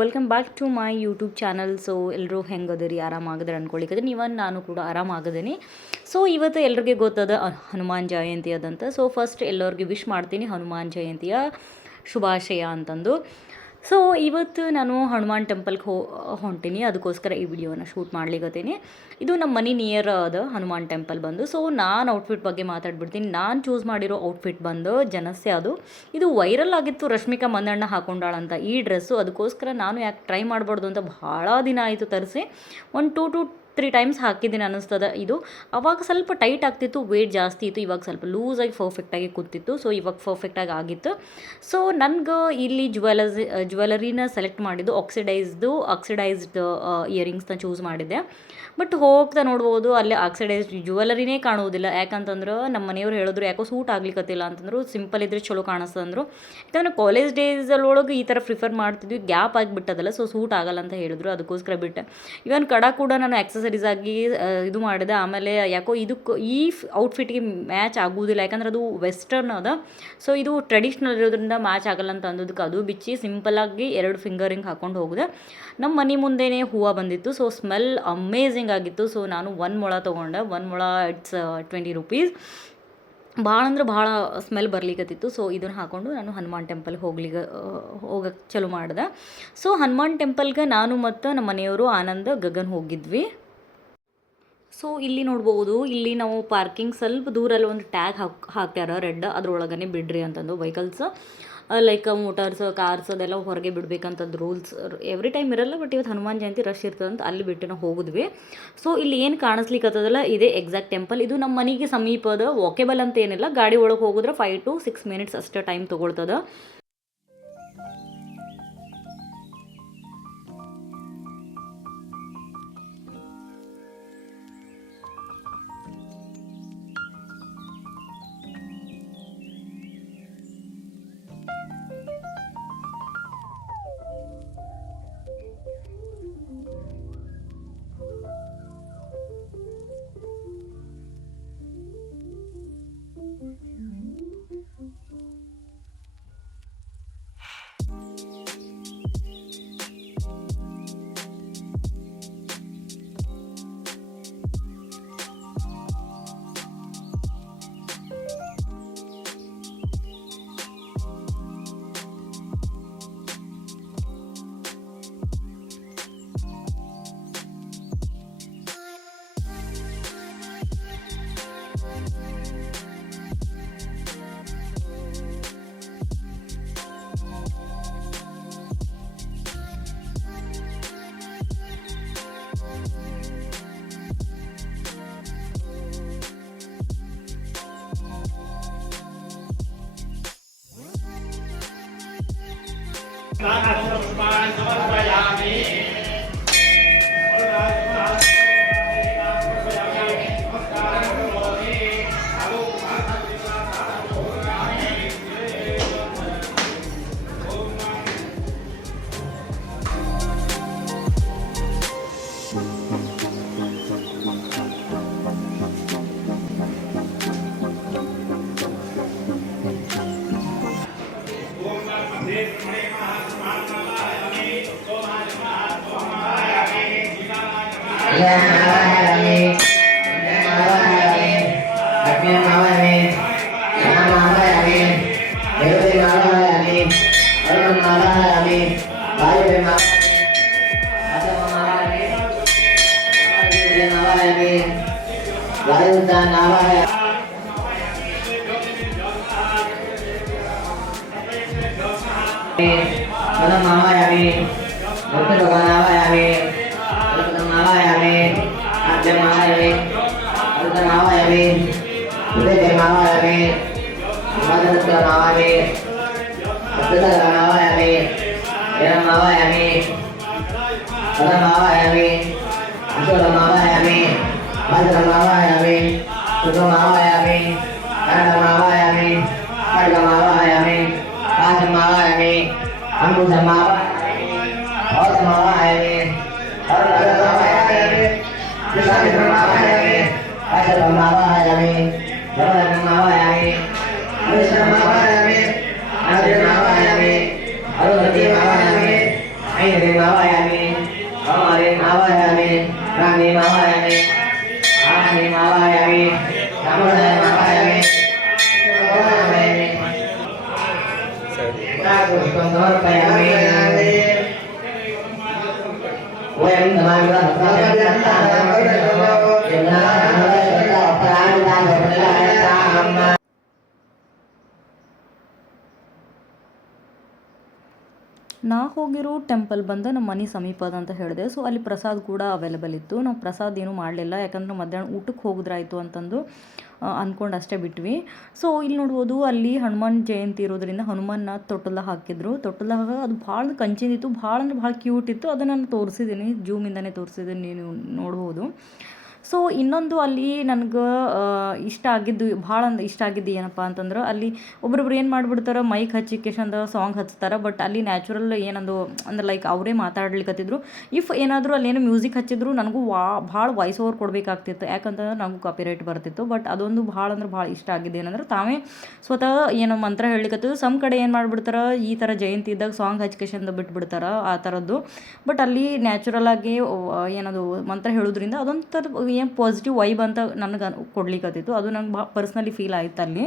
Welcome back to my YouTube channel. So ಎಲ್ಲರೂ ಹೆಂಗದಿರಿ, ಆರಾಮಾಗದ್ರೆ ಅನ್ಕೊಳಿಕದ್ರಿ. ಇವನ್ ನಾನು ಕೂಡ ಆರಾಮಾಗದೀನಿ. ಸೊ ಇವತ್ತು ಎಲ್ರಿಗೆ ಗೊತ್ತದ ಹನುಮಾನ್ ಜಯಂತಿ ಅದಂತ. ಸೊ ಫಸ್ಟ್ ಎಲ್ಲರಿಗೆ ವಿಶ್ ಮಾಡ್ತೀನಿ ಹನುಮಾನ್ ಜಯಂತಿಯ ಶುಭಾಶಯ ಅಂತಂದು. ಸೊ ಇವತ್ತು ನಾನು ಹನುಮಾನ್ ಟೆಂಪಲ್ಗೆ ಹೊಂಟೀನಿ, ಅದಕ್ಕೋಸ್ಕರ ಈ ವಿಡಿಯೋನ ಶೂಟ್ ಮಾಡ್ಲಿಕ್ಕತ್ತೀನಿ. ಇದು ನಮ್ಮ ಮನೆ ನಿಯರ್ ಅದ ಹನುಮಾನ್ ಟೆಂಪಲ್ ಬಂದು. ಸೊ ನಾನು ಔಟ್ಫಿಟ್ ಬಗ್ಗೆ ಮಾತಾಡ್ಬಿಡ್ತೀನಿ. ನಾನು ಚೂಸ್ ಮಾಡಿರೋ ಔಟ್ಫಿಟ್ ಬಂದು ಜನಸ್ಯ ಅದು. ಇದು ವೈರಲ್ ಆಗಿತ್ತು, ರಶ್ಮಿಕಾ ಮಂದಣ್ಣ ಹಾಕೊಂಡಾಳಂತ ಈ ಡ್ರೆಸ್ಸು. ಅದಕ್ಕೋಸ್ಕರ ನಾನು ಯಾಕೆ ಟ್ರೈ ಮಾಡಬಾರ್ದು ಅಂತ ಭಾಳ ದಿನ ಆಯಿತು ತರಿಸಿ. ಒಂದು 2 to 3 ಟೈಮ್ಸ್ ಹಾಕಿದ್ದೀನಿ ಅನ್ನಿಸ್ತದ. ಇದು ಅವಾಗ ಸ್ವಲ್ಪ ಟೈಟ್ ಆಗ್ತಿತ್ತು, ವೇಟ್ ಜಾಸ್ತಿ ಇತ್ತು. ಇವಾಗ ಸ್ವಲ್ಪ ಲೂಸಾಗಿ ಪರ್ಫೆಕ್ಟಾಗಿ ಕೂತಿತ್ತು. ಸೊ ಇವಾಗ ಪರ್ಫೆಕ್ಟಾಗಿ ಆಗಿತ್ತು. ಸೊ ನನಗೆ ಇಲ್ಲಿ ಜ್ಯುವೆಲರಿನ ಸೆಲೆಕ್ಟ್ ಮಾಡಿದ್ದು ಆಕ್ಸಿಡೈಸ್ಡ್ ಇಯರಿಂಗ್ಸ್ನ ಚೂಸ್ ಮಾಡಿದ್ದೆ. ಬಟ್ ಹೋಗ್ತಾ ನೋಡ್ಬೋದು, ಅಲ್ಲಿ ಆಕ್ಸಿಡೈಸ್ಡ್ ಜ್ಯುವೆಲರಿನೇ ಕಾಣುವುದಿಲ್ಲ. ಯಾಕಂತಂದ್ರೆ ನಮ್ಮ ಮನೆಯವ್ರು ಹೇಳಿದ್ರು ಯಾಕೋ ಸೂಟ್ ಆಗ್ಲಿಕ್ಕತ್ತಿಲ್ಲ ಅಂತಂದ್ರು. ಸಿಂಪಲ್ ಇದ್ರೆ ಚಲೋ ಕಾಣಿಸ್ತಂದ್ರು. ಯಾಕಂದ್ರೆ ಕಾಲೇಜ್ ಡೇಸಲ್ಲೊಳಗೆ ಈ ಥರ ಪ್ರಿಫರ್ ಮಾಡ್ತಿದ್ವಿ, ಗ್ಯಾಪ್ ಆಗಿಬಿಟ್ಟದಲ್ಲ, ಸೊ ಸೂಟ್ ಆಗಲ್ಲ ಅಂತ ಹೇಳಿದ್ರು. ಅದಕ್ಕೋಸ್ಕರ ಬಿಟ್ಟೆ. ಇವನ್ ಕಡ ಕೂಡ ನಾನು ಆಕ್ಸಸರೀಸ್ ಆಗಿ ಇದು ಮಾಡಿದೆ. ಆಮೇಲೆ ಯಾಕೋ ಇದಕ್ಕೆ ಈ ಔಟ್ಫಿಟ್ಗೆ ಮ್ಯಾಚ್ ಆಗುವುದಿಲ್ಲ, ಯಾಕಂದ್ರೆ ಅದು ವೆಸ್ಟರ್ನ್ ಅದ. ಸೊ ಇದು ಟ್ರೆಡಿಷ್ನಲ್ ಇರೋದ್ರಿಂದ ಮ್ಯಾಚ್ ಆಗಲ್ಲ ಅಂತ ಅಂದೋದಕ್ಕೆ ಅದು ಬಿಚ್ಚಿ ಸಿಂಪಲಾಗಿ 2 ಫಿಂಗರಿಂಗ್ ಹಾಕೊಂಡು ಹೋಗಿದೆ. ನಮ್ಮ ಮನೆ ಮುಂದೆನೇ ಹೂವು ಬಂದಿತ್ತು. ಸೊ ಸ್ಮೆಲ್ ಅಮೇಝಿಂಗ್ ಆಗಿತ್ತು. ಸೊ ನಾನು 1 ಮೊಳ ತೊಗೊಂಡೆ. 1 ಮೊಳ ಇಟ್ಸ್ 20 rupees. ಭಾಳ ಅಂದ್ರೆ ಭಾಳ ಸ್ಮೆಲ್ ಬರ್ಲಿಕ್ಕತ್ತಿತ್ತು. ಸೊ ಇದನ್ನು ಹಾಕ್ಕೊಂಡು ನಾನು ಹನುಮಾನ್ ಟೆಂಪಲ್ಗೆ ಹೋಗಕ್ಕೆ ಚಲೋ ಮಾಡಿದೆ. ಸೊ ಹನುಮಾನ್ ಟೆಂಪಲ್ಗೆ ನಾನು ಮತ್ತು ನಮ್ಮ ಮನೆಯವರು ಆನಂದ್ ಗಗನ್ ಹೋಗಿದ್ವಿ. ಸೊ ಇಲ್ಲಿ ನೋಡ್ಬೋದು, ಇಲ್ಲಿ ನಾವು ಪಾರ್ಕಿಂಗ್ ಸ್ವಲ್ಪ ದೂರಲ್ಲಿ ಒಂದು ಟ್ಯಾಗ್ ಹಾಕ್ಯಾರ ರೆಡ್, ಅದ್ರೊಳಗನೆ ಬಿಡ್ರಿ ಅಂತಂದು. ವೆಹಿಕಲ್ಸ್ ಲೈಕ್ ಮೋಟಾರ್ಸ್, ಕಾರ್ಸ್ ಅದೆಲ್ಲ ಹೊರಗೆ ಬಿಡಬೇಕಂತದ್ದು ರೂಲ್ಸ್ ಎವ್ರಿ ಟೈಮ್ ಇರಲ್ಲ. ಬಟ್ ಇವತ್ತು ಹನುಮಾನ್ ಜಯಂತಿ ರಶ್ ಇರ್ತದಂತ ಅಲ್ಲಿ ಬಿಟ್ಟು ನಾವು ಹೋಗಿದ್ವಿ. ಸೊ ಇಲ್ಲಿ ಏನು ಕಾಣಿಸ್ಲಿಕ್ಕತ್ತದಲ್ಲ ಇದೇ ಎಕ್ಸಾಕ್ಟ್ ಟೆಂಪಲ್. ಇದು ನಮ್ಮ ಮನೆಗೆ ಸಮೀಪದ, ವಾಕೇಬಲ್ ಅಂತ ಏನಿಲ್ಲ. ಗಾಡಿ ಒಳಗೆ ಹೋಗಿದ್ರೆ 5 to 6 minutes ಅಷ್ಟೇ ಟೈಮ್ ತೊಗೊಳ್ತದ. ನಾ ಹೋಗಿರೋ ಟೆಂಪಲ್ ಬಂದು ನಮ್ಮ ಮನೆ ಸಮೀಪದ ಅಂತ ಹೇಳಿದೆ. ಸೊ ಅಲ್ಲಿ ಪ್ರಸಾದ ಕೂಡ ಅವೈಲೇಬಲ್ ಇತ್ತು. ನಾವು ಪ್ರಸಾದ ಏನೂ ಮಾಡಲಿಲ್ಲ, ಯಾಕಂದ್ರೆ ಮಧ್ಯಾಹ್ನ ಊಟಕ್ಕೆ ಹೋಗಿದ್ರಾಯ್ತು ಅಂತಂದು ಅಂದ್ಕೊಂಡು ಅಷ್ಟೇ ಬಿಟ್ವಿ. ಸೊ ಇಲ್ಲಿ ನೋಡ್ಬೋದು, ಅಲ್ಲಿ ಹನುಮಾನ್ ಜಯಂತಿ ಇರೋದ್ರಿಂದ ಹನುಮಾನ್ನ ತೊಟ್ಟಲ್ದಾಗ ಹಾಕಿದ್ರು. ತೊಟ್ಟಲ್ದಾಗ ಅದು ಭಾಳ ಕಂಚಿಂದಿತ್ತು, ಭಾಳ ಅಂದ್ರೆ ಭಾಳ ಕ್ಯೂಟ್ ಇತ್ತು. ಅದನ್ನು ನಾನು ತೋರಿಸಿದ್ದೀನಿ, ಜೂಮಿಂದನೇ ತೋರಿಸಿದ್ದೀನಿ, ನೀವು ನೋಡ್ಬೋದು. ಸೊ ಇನ್ನೊಂದು ಅಲ್ಲಿ ನನಗೆ ಇಷ್ಟ ಆಗಿದ್ದು, ಭಾಳ ಅಂದ್ರೆ ಇಷ್ಟ ಆಗಿದ್ದು ಏನಪ್ಪ ಅಂತಂದ್ರೆ, ಅಲ್ಲಿ ಒಬ್ರೊಬ್ರು ಏನು ಮಾಡಿಬಿಡ್ತಾರೆ, ಮೈಕ್ ಹಚ್ಚಿಕೇಶಂದ ಸಾಂಗ್ ಹಚ್ತಾರೆ. ಬಟ್ ಅಲ್ಲಿ ನ್ಯಾಚುರಲ್ ಏನಂದು ಅಂದ್ರೆ ಲೈಕ್ ಅವರೇ ಮಾತಾಡ್ಲಿಕ್ಕತ್ತಿದ್ರು. ಇಫ್ ಏನಾದರೂ ಅಲ್ಲೇನೋ ಮ್ಯೂಸಿಕ್ ಹಚ್ಚಿದ್ರು ನನಗೂ ಭಾಳ ವಾಯ್ಸ್ ಓವರ್ ಕೊಡಬೇಕಾಗ್ತಿತ್ತು, ಯಾಕಂತಂದ್ರೆ ನನಗೂ ಕಾಪಿರೈಟ್ ಬರ್ತಿತ್ತು. ಬಟ್ ಅದೊಂದು ಭಾಳ ಅಂದ್ರೆ ಭಾಳ ಇಷ್ಟ ಆಗಿದ್ದು ಏನಂದ್ರೆ, ತಾವೇ ಸ್ವತಃ ಏನೋ ಮಂತ್ರ ಹೇಳಲಿಕ್ಕತ್ತಿದ್ರು. ಸಮ್ ಕಡೆ ಏನು ಮಾಡಿಬಿಡ್ತಾರೆ, ಈ ಥರ ಜಯಂತಿ ಇದ್ದಾಗ ಸಾಂಗ್ ಹಚ್ಕೇಶಂದ ಬಿಟ್ಬಿಡ್ತಾರೆ ಆ ಥರದ್ದು. ಬಟ್ ಅಲ್ಲಿ ನ್ಯಾಚುರಲ್ ಆಗಿ ಏನದು ಮಂತ್ರ ಹೇಳೋದ್ರಿಂದ ಅದೊಂದು ಥರ ಏನು ಪಾಸಿಟಿವ್ ವೈಬ್ ಅಂತ ನನಗೆ ಕೊಡ್ಲಿಕ್ಕತ್ತಿತ್ತು. ಅದು ನಂಗೆ ಭಾಳ ಪರ್ಸ್ನಲಿ ಫೀಲ್ ಆಯ್ತು ಅಲ್ಲಿ.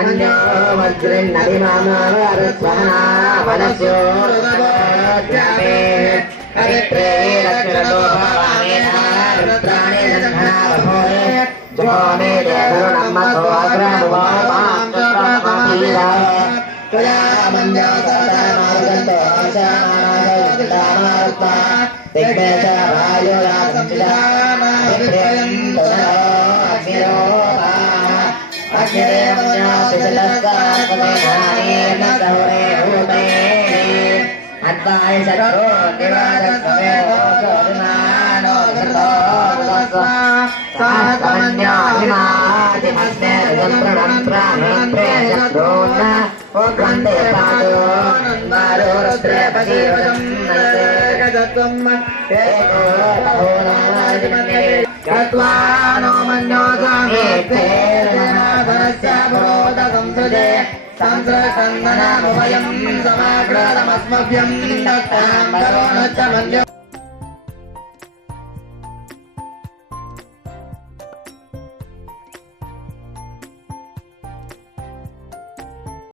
अन्यो वज्रिन्नभिमानवरस्वना वनस्यो रदवोऽध्यापे हरित्रे रक्षरतो भवानेना रुद्राणि दन्धनावभोरे जोमे देवरुणं मतो अग्रमुवापां चक्रमपीरा त्वया मन्यो सतमार्गन्तो आशानानागोदितामारुत्वा दिग्देश वायुरासंसिदानाभिप्रियं तनो अग्निरो अग्निरेव ज्ञातिलस्तात्मनेन सौरे पाय शत्रो दिवाजस्वेदोषोऽभिमानो कृतोऽस्वा सहस्रमन्योऽभिमादिमस्मे रुद्रं प्राणन्त्रे शत्रून् उग्रन्ते पादो नन्मारो रुद्रे पदीवजं नयते गजत्वम् एको बहुनाजिमन्ये गत्वा नो मन्योऽसामेते जनाधनस्य पुरोदसंसृजे संसृकन्दनामुभयं समाग्रदमस्मभ्यं दत्तां भरो न च मन्यो